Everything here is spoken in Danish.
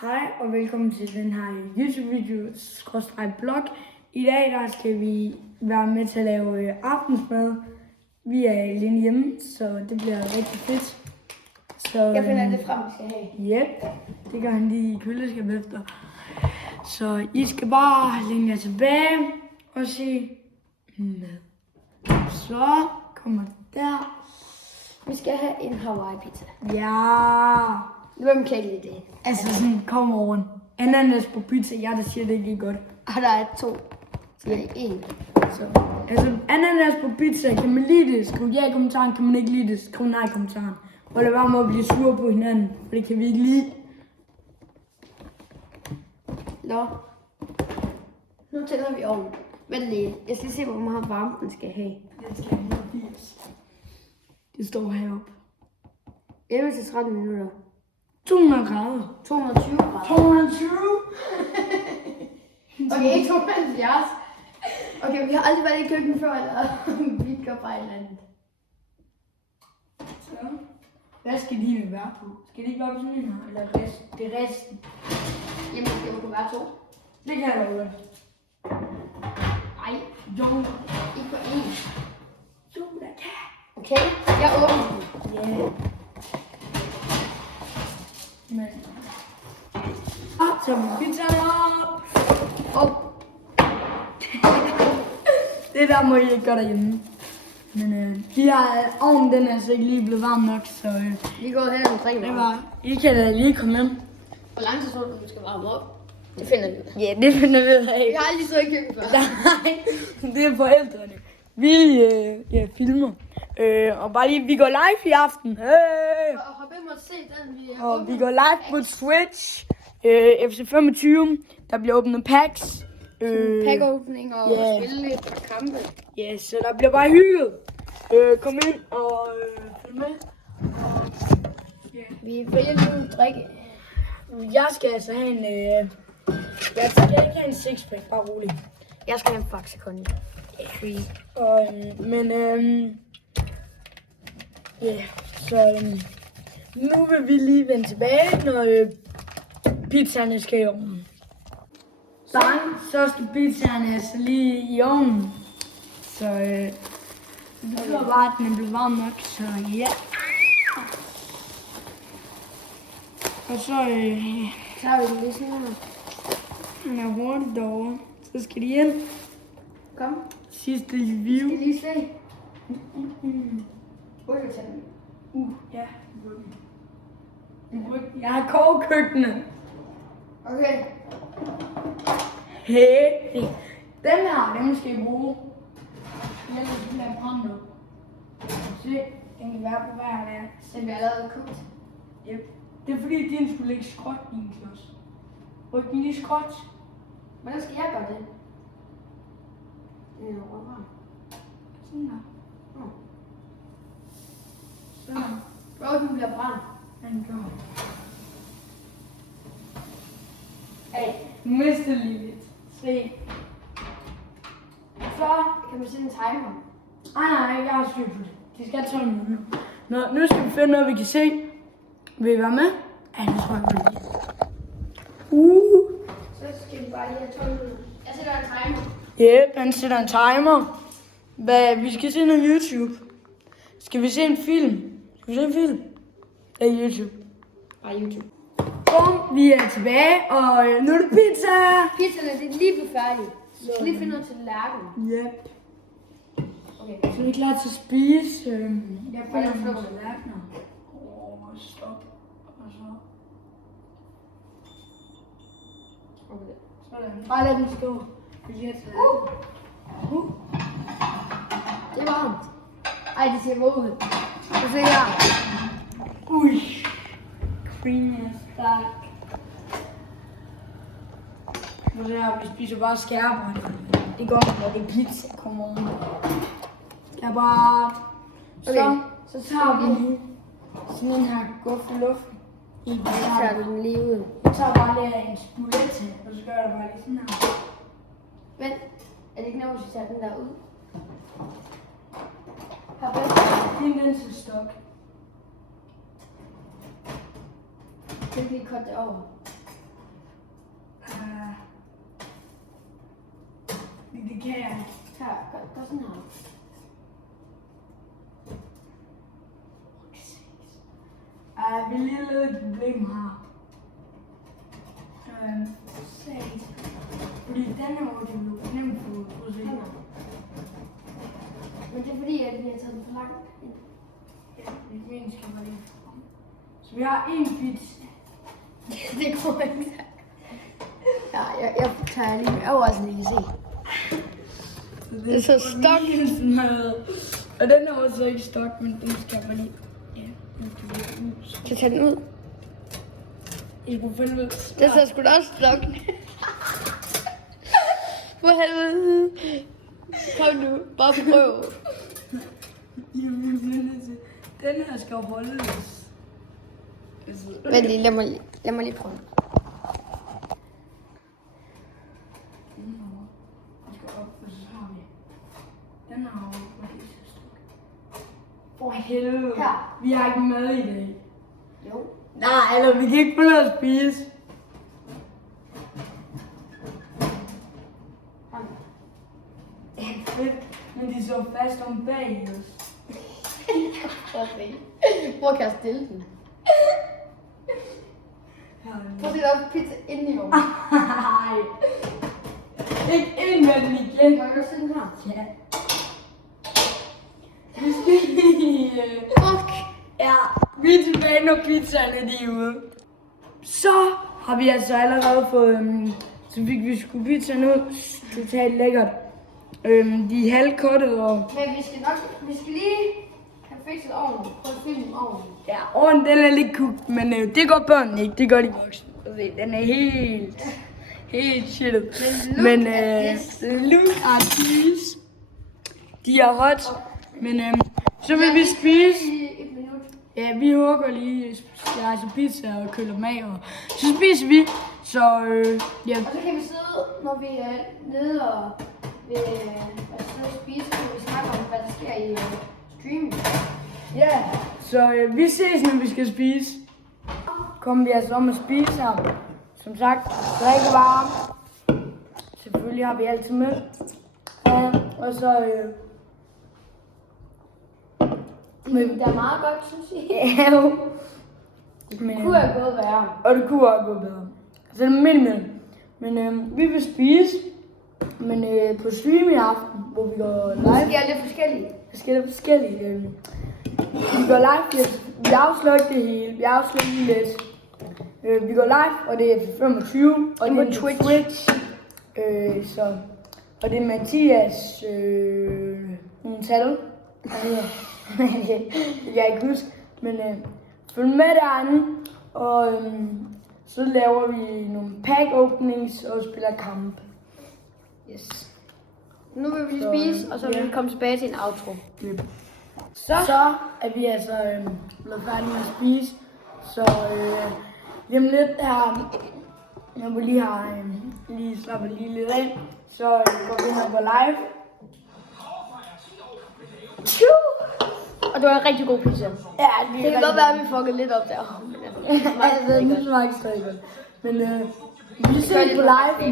Hej og velkommen til den her YouTube-video/blog. I dag der skal vi være med til at lave aftensmad. Vi er alene hjemme, så det bliver rigtig fedt. Så, jeg finder det frem, vi skal have. Yep, det gør han lige i køleskabet efter. Så I skal bare lægge jer tilbage og se mad. Så kommer det der. Vi skal have en Hawaii pizza. Ja. Hvem kan ikke lide det? Altså sådan, kom over. Ananas på pizza, jeg der siger, det ikke er godt. Og der er 2. Så er en. Så, altså, ananas på pizza, kan man lide det? Skriv ja i kommentaren, kan man ikke lide det? Skriv nej i kommentaren. Og lad være med at blive sur på hinanden, for det kan vi ikke lide. Nå. Nu tænder vi ovnen. Vent lige. Jeg skal se, hvor meget varme den skal have. Den skal have 80. Det står heroppe. 11-13 minutter. 200 grader. 220 grader. 220? Okay, ikke 270. Okay, vi har aldrig været i køkkenet før, eller vi gør bare et eller andet. Så. Hvad skal de egentlig være på? Skal de ikke være på sådan en her? Eller det resten? Jamen, det må være 2. Det kan jeg godt. Ej, Jo. ikke på 1. Jo, der kan. Okay, jeg åbner den. Ja. Men. Så må pizzaen op. Det der må I ikke gøre derhjemme. Men de her ovnen, den er altså ikke lige blevet varm nok, så Vi går hen omkring det var. I kan da lige komme ind. Hvor lang tid tror du, du skal varme op? Det finder vi ud af. Ja, det finder vi ud af. Vi har aldrig stået i køkkenet før. Nej, det er forældrene. Vi filmer. Og bare lige, vi går live i aften. Hey! Og hop ind og se den, vi Og vi går live på Twitch. FC25. Der bliver åbnet packs. packåbning og spille et par kampe. Ja, så der bliver bare hygget. Kom ind og følg med. Vi vælger nu drikke. Jeg skal altså have en... jeg skal ikke have en sixpack, bare rolig. Jeg skal have en Faxe Kondi. Og, så nu vil vi lige vende tilbage, når pizzaerne skal i ovnen. Bang, så skal pizzaerne altså lige i ovnen. Så det betyder bare, at den er blevet varm nok, så ja. Og så tager vi den lige sådan her. den er hurtigt derovre. Så skal de ind. Kom. Sidste review. Skal lige se. Ui, jeg tager den. Ja. Jeg har kogekøkkenet. Okay. Hey. Den her, den skal I bruge. Jeg skal lade brænde op. Se, den kan være på hver af Den bliver allerede kogt. Yep. Det er fordi, din skulle lægge skråt i en klods. Ryk den lige skråt. Hvordan skal jeg gøre det? Det er jo råvarm. Sådan der. Sådan der. Bro, den bliver brændt. Den gør. Hey, Du mistede lige lidt. Se. Så. kan man sætte en timer? Nej, jeg har styr på det. De skal 12 minutter. Nå, nu skal vi finde noget, vi kan se. Vil I være med? Ja, det tror jeg godt. Så skal vi bare lige have 12 minutter. Jeg sætter en timer. Yep, han sætter en timer. Vi skal se noget YouTube. Skal vi se en film? Skal vi se en film? Det er YouTube. Bare YouTube. Bum, vi er tilbage, og nu er det pizza! Pizzaen er lige blevet færdig. Vi skal lige finde noget til lærken. Yep. Okay. Så er vi klar til at spise. Jeg Hvordan finder nogle flår du? tallerkener. Stop. Og så. Okay. Sådan. Bare lad den stå. Vi skal have tallerkener. Det er varmt. Ej, det ser godt ud. Og så her. Ui. Creamy og stærk. Nu ser jeg, vi spiser bare skærbrød. Det går ikke, når det er pizza kommer over. Jeg bare... Okay. Så tager vi lige sådan en her guffeluff. I Så tager du den lige ud. Jeg tager bare lige en spaghetti, og så gør jeg bare lige sådan her. Vent. Er det ikke noget, hvis vi tager den der ud? Find den til stok. Den kan vi korte det over. Det kan jeg ikke. Her, gør sådan her. Vi lige lidt et problem her. Fordi den her måde, det blev nemt for at se. Men det er fordi, at vi har taget den for langt ind. Ja, min skal bare lige frem. Så vi har en pizza. Det går ikke. Ja, jeg tager lige over, så I kan se. Det er så stok. Og den er også ikke stok, men den skal bare lige... Ja, nu skal vi lige ud. Kan jeg tage den ud? I kunne finde ud. Det er sgu da også stok. For helvede. Kom nu, bare prøv. Den her skal holdes. Vent lige, lad mig lige prøve. Den skal op, og så har vi... Den har jo... For helvede. Her. Vi har ikke mad i dag. Jo. Nej, eller vi kan ikke få noget at spise. Fedt, men de så fast om bag os. Okay. Hvor kan jeg stille den? Prøv at se, der er pizza inde i vognen. Nej. Ikke ind med den igen. Må jeg godt sætte den her? Ja. Vi skal lige... Fuck! Ja, vi er tilbage, når pizzaerne de er ude. Så har vi altså allerede fået... så fik vi sgu pizzaen ud. Totalt lækkert. De er halvkortet og... Men vi skal lige have fikset ovnen. Prøv at filme ovnen. Ja, ovnen den er lidt kogt, men det gør børnene ikke. Det gør de voksne. Den er helt shittet. Men look at this. De er hot. Men så vil vi spise. Et minut. Ja, vi hugger lige altså pizza og køler dem af, og så spiser vi. Så ja. Og så kan vi sidde, når vi er nede og sidde og spise, så kan vi snakke om, hvad der sker i streaming. Ja, så vi ses, når vi skal spise. Kommer vi altså om at spise her. Som sagt, drikkevarer. Selvfølgelig har vi altid med. Og så... Det er meget godt, synes jeg. Ja, jo. Det kunne have gået værre. Og det kunne også gå bedre. Så det er midt imellem. Men vi vil spise. Men på stream i aften, hvor vi går live. Det sker lidt forskelligt. Det sker lidt forskelligt. Vi går live. Vi afslører ikke det hele. Vi afslører lige lidt. Vi går live, og det er 25. Og det er på Twitch. Så, og det er Mathias tal. Det kan jeg ikke huske. Men følg med derinde. Og så laver vi nogle pack openings og spiller kamp. Yes. Nu vil vi spise, og så vil vi komme tilbage til en outro. Så er vi altså blevet færdige med at spise. Så lige om lidt her, når vi lige har lige slappet lige lidt af, så går vi ind og går live. Og det var en rigtig god pizza. Ja, Det kan godt være, at vi fuckede lidt op der. altså, det smager ikke så godt. Men vi ses på live.